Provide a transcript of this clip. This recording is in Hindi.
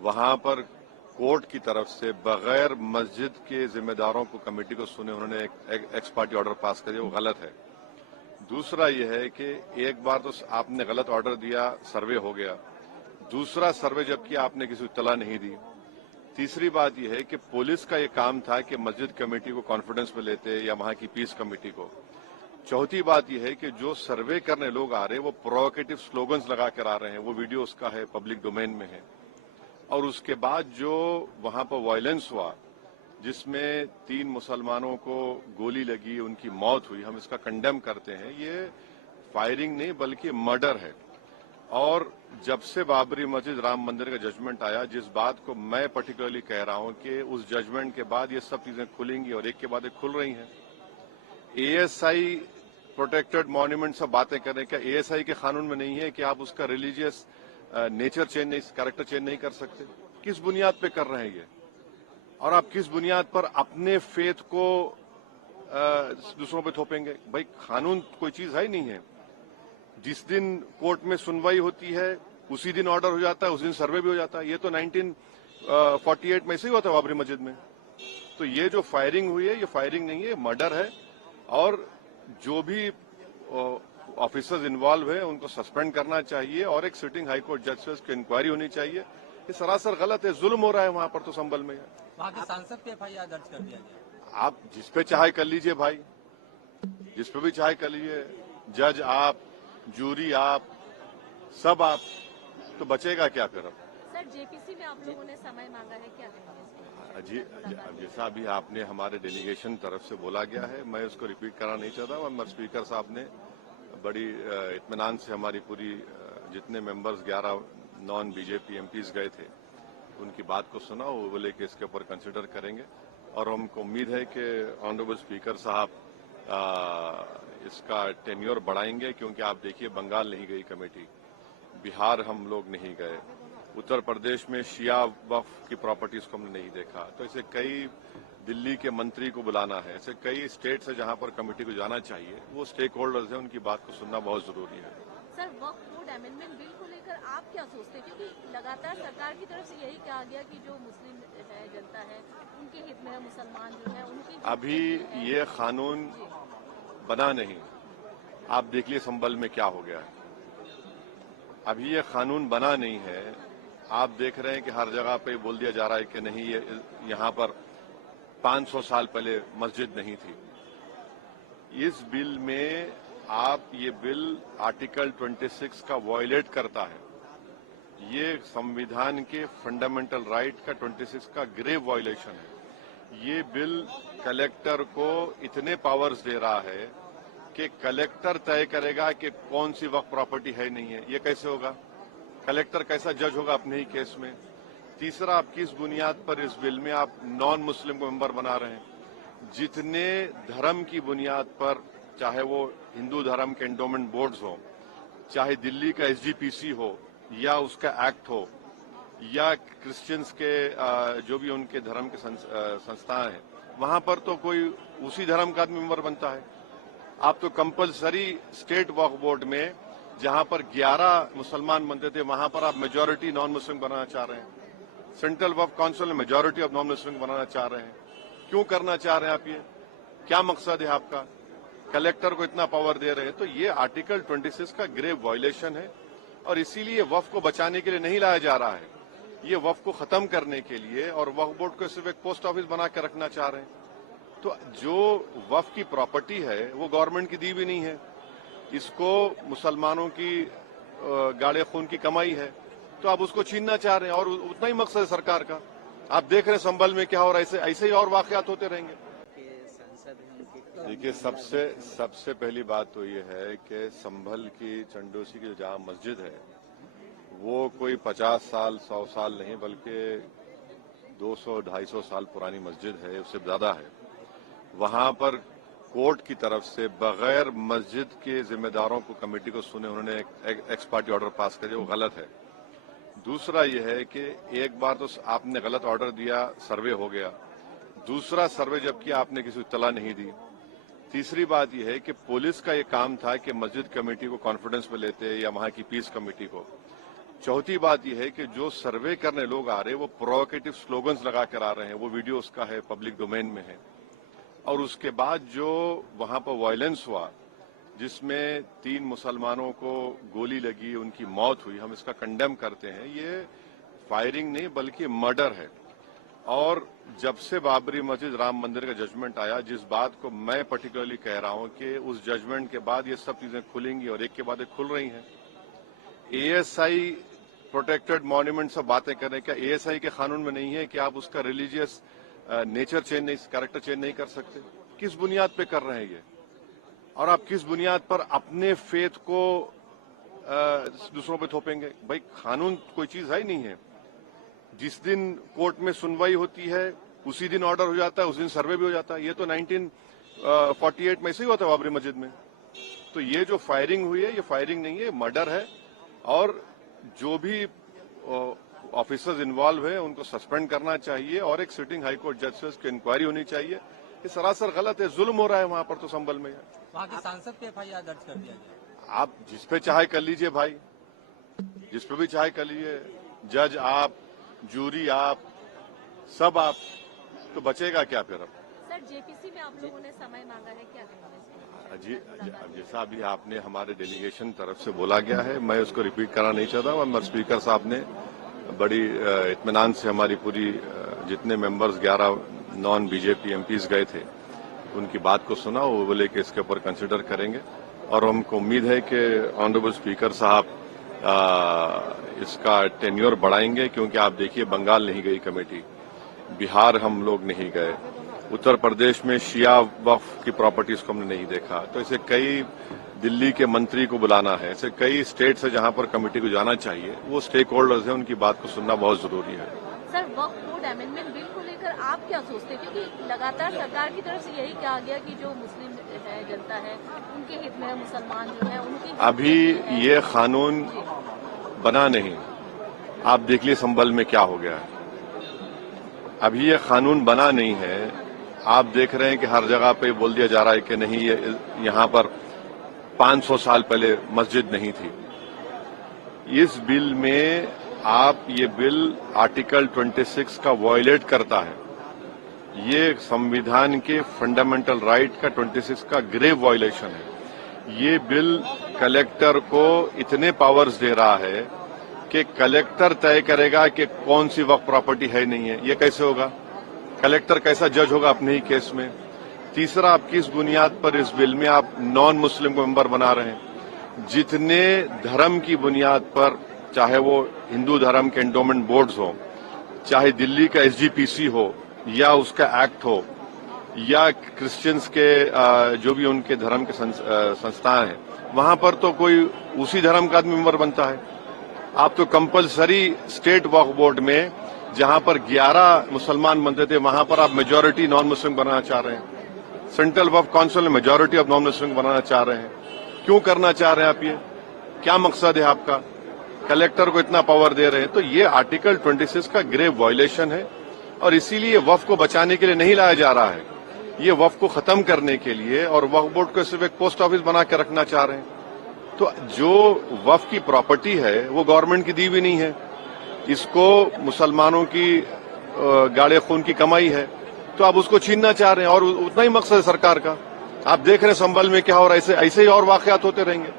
वहां पर कोर्ट की तरफ से बगैर मस्जिद के जिम्मेदारों को कमेटी को सुने उन्होंने एक एक्स पार्टी ऑर्डर पास कर दिया, वो गलत है। दूसरा यह है कि एक बार तो आपने गलत ऑर्डर दिया, सर्वे हो गया। दूसरा सर्वे जब किया आपने किसी को इत्तला नहीं दी। तीसरी बात यह है कि पुलिस का ये काम था कि मस्जिद कमेटी को कॉन्फिडेंस में लेते या वहां की पीस कमेटी को। चौथी बात यह है कि जो सर्वे करने लोग आ रहे हैं वो प्रोवोकेटिव स्लोगन्स लगा कर आ रहे हैं, वो वीडियो उसका है, पब्लिक डोमेन में है। और उसके बाद जो वहां पर वायलेंस हुआ जिसमें 3 मुसलमानों को गोली लगी, उनकी मौत हुई, हम इसका कंडेम करते हैं। ये फायरिंग नहीं बल्कि मर्डर है। और जब से बाबरी मस्जिद राम मंदिर का जजमेंट आया, जिस बात को मैं पर्टिकुलरली कह रहा हूं कि उस जजमेंट के बाद ये सब चीजें खुलेंगी और एक के बाद एक खुल रही हैं। एएसआई प्रोटेक्टेड मॉन्यूमेंट सब बातें कर रहे हैं, क्या एएसआई के कानून में नहीं है कि आप उसका रिलीजियस नेचर चेंज नहीं, कैरेक्टर चेंज नहीं कर सकते? किस बुनियाद पे कर रहे हैं ये? और आप किस बुनियाद पर अपने फेथ को दूसरों पे थोपेंगे? भाई कानून कोई चीज है ही नहीं है। जिस दिन कोर्ट में सुनवाई होती है उसी दिन ऑर्डर हो जाता है, उस दिन सर्वे भी हो जाता है। ये तो 1948 में ऐसे ही हुआ था बाबरी मस्जिद में। तो ये जो फायरिंग हुई है ये फायरिंग नहीं है, मर्डर है। और जो भी ऑफिसर्स इन्वॉल्व है उनको सस्पेंड करना चाहिए और एक सिटिंग हाईकोर्ट जज की इंक्वायरी होनी चाहिए। ये सरासर गलत है, जुल्म हो रहा है वहां पर। तो संभल में वहाँ के सांसद पे एफआईआर दर्ज कर दिया गया। आप जिस पे चाहे कर लीजिए भाई, जिस पे भी चाहे कर लीजिए। जज आप, जूरी आप, सब आप, तो बचेगा क्या फिर? अब सर जेपीसी में आप लोगों ने समय मांगा है, क्या कहेंगे? जी, जैसा अभी आपने हमारे डेलीगेशन तरफ से बोला गया है, मैं उसको रिपीट कराना नहीं चाहता। और स्पीकर साहब ने बड़ी इत्मीनान से हमारी पूरी जितने मेंबर्स 11 नॉन बीजेपी एमपीज गए थे उनकी बात को सुना, वो बोले कि इसके ऊपर कंसिडर करेंगे। और हमको उम्मीद है कि ऑनरेबल स्पीकर साहब इसका टेन्योर बढ़ाएंगे, क्योंकि आप देखिए बंगाल नहीं गई कमेटी, बिहार हम लोग नहीं गए, उत्तर प्रदेश में शिया वक्फ की प्रॉपर्टीज को हमने नहीं देखा। तो ऐसे कई, दिल्ली के मंत्री को बुलाना है, ऐसे कई स्टेट्स है जहां पर कमेटी को जाना चाहिए। वो स्टेक होल्डर्स हैं, उनकी बात को सुनना बहुत जरूरी है। सर वक्फ बोर्ड अमेंडमेंट बिल को लेकर आप क्या सोचते हैं? क्योंकि लगातार सरकार की तरफ से यही कहा गया कि जो मुस्लिम है, जनता है, उनके हित में है, मुसलमान जो है उनकी अभी ये कानून बना नहीं। आप देख लिए संभल में क्या हो गया है। अभी ये कानून बना नहीं है। आप देख रहे हैं कि हर जगह पे बोल दिया जा रहा है कि नहीं, ये यहाँ पर 500 साल पहले मस्जिद नहीं थी। इस बिल में ये बिल आर्टिकल 26 का वायलेट करता है। ये संविधान के फंडामेंटल राइट का 26 का ग्रेव वायलेशन है। ये बिल कलेक्टर को इतने पावर्स दे रहा है कि कलेक्टर तय करेगा कि कौन सी वक्फ प्रॉपर्टी है नहीं है। ये कैसे होगा? कलेक्टर कैसा जज होगा अपने ही केस में? तीसरा, आप किस बुनियाद पर इस बिल में आप नॉन मुस्लिम को मेंबर बना रहे हैं? जितने धर्म की बुनियाद पर, चाहे वो हिंदू धर्म के एंडोमेंट बोर्ड्स हो, चाहे दिल्ली का एसजीपीसी हो या उसका एक्ट हो, या क्रिश्चियंस के जो भी उनके धर्म के संस्थाएं हैं, वहां पर तो कोई उसी धर्म का आदमी मेंबर बनता है। आप तो कंपलसरी स्टेट वक्फ बोर्ड में जहां पर 11 मुसलमान बनते थे, वहां पर आप मेजॉरिटी नॉन मुस्लिम बनाना चाह रहे हैं। सेंट्रल वक्फ काउंसिल में मेजॉरिटी ऑफ नॉन मुस्लिम बनाना चाह रहे हैं। क्यों करना चाह रहे हैं आप? ये क्या मकसद है आपका? कलेक्टर को इतना पावर दे रहे हैं। तो ये आर्टिकल 26 का ग्रेव वायलेशन है और इसीलिए वक्फ को बचाने के लिए नहीं लाया जा रहा है। ये वक्फ को खत्म करने के लिए, और वक्फ बोर्ड को सिर्फ एक पोस्ट ऑफिस बना कर रखना चाह रहे हैं। तो जो वक्फ की प्रॉपर्टी है वो गवर्नमेंट की दी भी नहीं है, इसको मुसलमानों की गाड़े खून की कमाई है, तो आप उसको छीनना चाह रहे हैं। और उतना ही मकसद है सरकार का। आप देख रहे हैं संभल में क्या हो रहा है, ऐसे ही और वाकयात होते रहेंगे। देखिए, सबसे पहली बात तो ये है कि संभल की चंडोसी की जहाँ मस्जिद है वो कोई 50 साल 100 साल नहीं बल्कि 200-250 साल पुरानी मस्जिद है, उससे ज्यादा है। वहां पर कोर्ट की तरफ से बगैर मस्जिद के जिम्मेदारों को कमेटी को सुने उन्होंने एक एक्स पार्टी ऑर्डर पास कर दिया, वो गलत है। दूसरा यह है कि एक बार तो आपने गलत ऑर्डर दिया, सर्वे हो गया। दूसरा सर्वे जब किया आपने किसी को इत्तला नहीं दी। तीसरी बात यह है कि पुलिस का ये काम था कि मस्जिद कमेटी को कॉन्फिडेंस में लेते या वहां की पीस कमेटी को। चौथी बात यह है कि जो सर्वे करने लोग आ रहे हैं वो प्रोवोकेटिव स्लोगन्स लगा कर आ रहे हैं, वो वीडियो उसका है, पब्लिक डोमेन में है। और उसके बाद जो वहां पर वायलेंस हुआ जिसमें 3 मुसलमानों को गोली लगी, उनकी मौत हुई, हम इसका कंडेम करते हैं। ये फायरिंग नहीं बल्कि मर्डर है। और जब से बाबरी मस्जिद राम मंदिर का जजमेंट आया, जिस बात को मैं पर्टिकुलरली कह रहा हूं कि उस जजमेंट के बाद ये सब चीजें खुलेंगी और एक के बाद एक खुल रही हैं। एएसआई प्रोटेक्टेड मॉन्यूमेंट सब बातें कर रहे हैं, क्या एएसआई के कानून में नहीं है कि आप उसका रिलीजियस नेचर चेंज नहीं, कैरेक्टर चेंज नहीं कर सकते? किस बुनियाद पे कर रहे हैं ये? और आप किस बुनियाद पर अपने फेथ को दूसरों पे थोपेंगे? भाई कानून कोई बात ही नहीं है। जिस दिन कोर्ट में सुनवाई होती है उसी दिन ऑर्डर हो जाता है, उस दिन सर्वे भी हो जाता है। ये तो 1948 में ऐसे ही हुआ था बाबरी मस्जिद में। तो ये जो फायरिंग हुई है ये फायरिंग नहीं है, मर्डर है। और जो भी ऑफिसर्स इन्वॉल्व है उनको सस्पेंड करना चाहिए और एक सिटिंग हाईकोर्ट जजेस की इंक्वायरी होनी चाहिए। ये सरासर गलत है, जुल्म हो रहा है वहां पर। तो संभल में वहाँ के सांसद पे FIR दर्ज कर दिया गया। आप जिस पे चाहे कर लीजिए भाई, जिस पे भी चाहे कर लीजिए, जज आप, जूरी आप, सब आप, तो बचेगा क्या फिर? अब सर जेपीसी में आप लोगों ने समय मांगा है, क्या कहेंगे? जी, जैसा अभी आपने हमारे डेलीगेशन तरफ से बोला गया है, मैं उसको रिपीट करना नहीं चाहता हूं। मगर स्पीकर साहब ने बड़ी इत्मीनान से हमारी पूरी जितने मेंबर्स 11 नॉन बीजेपी एमपीज गए थे उनकी बात को सुना। वो बोले कि इसके ऊपर कंसिडर करेंगे और हमको उम्मीद है कि ऑनरेबल स्पीकर साहब इसका टेन्योर बढ़ाएंगे। क्योंकि आप देखिए बंगाल नहीं गई कमेटी, बिहार हम लोग नहीं गए, उत्तर प्रदेश में शिया वक्फ की प्रॉपर्टीज को हमने नहीं देखा। तो ऐसे कई, दिल्ली के मंत्री को बुलाना है, ऐसे कई स्टेट्स है जहां पर कमेटी को जाना चाहिए। वो स्टेक होल्डर्स हैं, उनकी बात को सुनना बहुत जरूरी है। सर वक्फ बोर्ड अमेंडमेंट बिल को लेकर आप क्या सोचते हैं? क्योंकि लगातार सरकार की तरफ से यही कहा गया कि जो मुस्लिम है, जनता है, उनके हित में है, मुसलमान जो है उनके अभी ये कानून बना नहीं, आप देख लीजिए संभल में क्या हो गया है। अभी ये कानून बना नहीं है, आप देख रहे हैं कि हर जगह पे बोल दिया जा रहा है कि नहीं, ये यहाँ पर 500 साल पहले मस्जिद नहीं थी। इस बिल में ये बिल आर्टिकल 26 का वायलेट करता है। ये संविधान के फंडामेंटल राइट का 26 का ग्रेव वायलेशन है। ये बिल कलेक्टर को इतने पावर्स दे रहा है कि कलेक्टर तय करेगा कि कौन सी वक्फ प्रॉपर्टी है नहीं है। ये कैसे होगा? कलेक्टर कैसा जज होगा अपने ही केस में? तीसरा, आप किस बुनियाद पर इस बिल में आप नॉन मुस्लिम को मेंबर बना रहे हैं? जितने धर्म की बुनियाद पर, चाहे वो हिंदू धर्म के एंडोमेंट बोर्ड्स हो, चाहे दिल्ली का SGPC हो या उसका एक्ट हो, या क्रिश्चियंस के जो भी उनके धर्म के संस्थान हैं, वहां पर तो कोई उसी धर्म का आदमी मेंबर बनता है। आप तो कंपलसरी स्टेट वक्फ बोर्ड में जहां पर 11 मुसलमान बनते थे वहां पर आप मेजॉरिटी नॉन मुस्लिम बनाना चाह रहे हैं। सेंट्रल वक्फ काउंसिल में मेजॉरिटी ऑफ नॉन मुस्लिम बनाना चाह रहे हैं। क्यों करना चाह रहे हैं आप? ये क्या मकसद है आपका? कलेक्टर को इतना पावर दे रहे हैं। तो ये आर्टिकल 26 का ग्रेव वायलेशन है और इसीलिए वक्फ को बचाने के लिए नहीं लाया जा रहा है, ये वक्फ को खत्म करने के लिए, और वक्फ बोर्ड को सिर्फ एक पोस्ट ऑफिस बना के रखना चाह रहे हैं। तो जो वक्फ की प्रॉपर्टी है वो गवर्नमेंट की दी भी नहीं है, इसको मुसलमानों की गाड़े खून की कमाई है, तो आप उसको छीनना चाह रहे हैं। और उतना ही मकसद है सरकार का। आप देख रहे हैं संभल में क्या हो रहा है, ऐसे ही और वाकयात होते रहेंगे।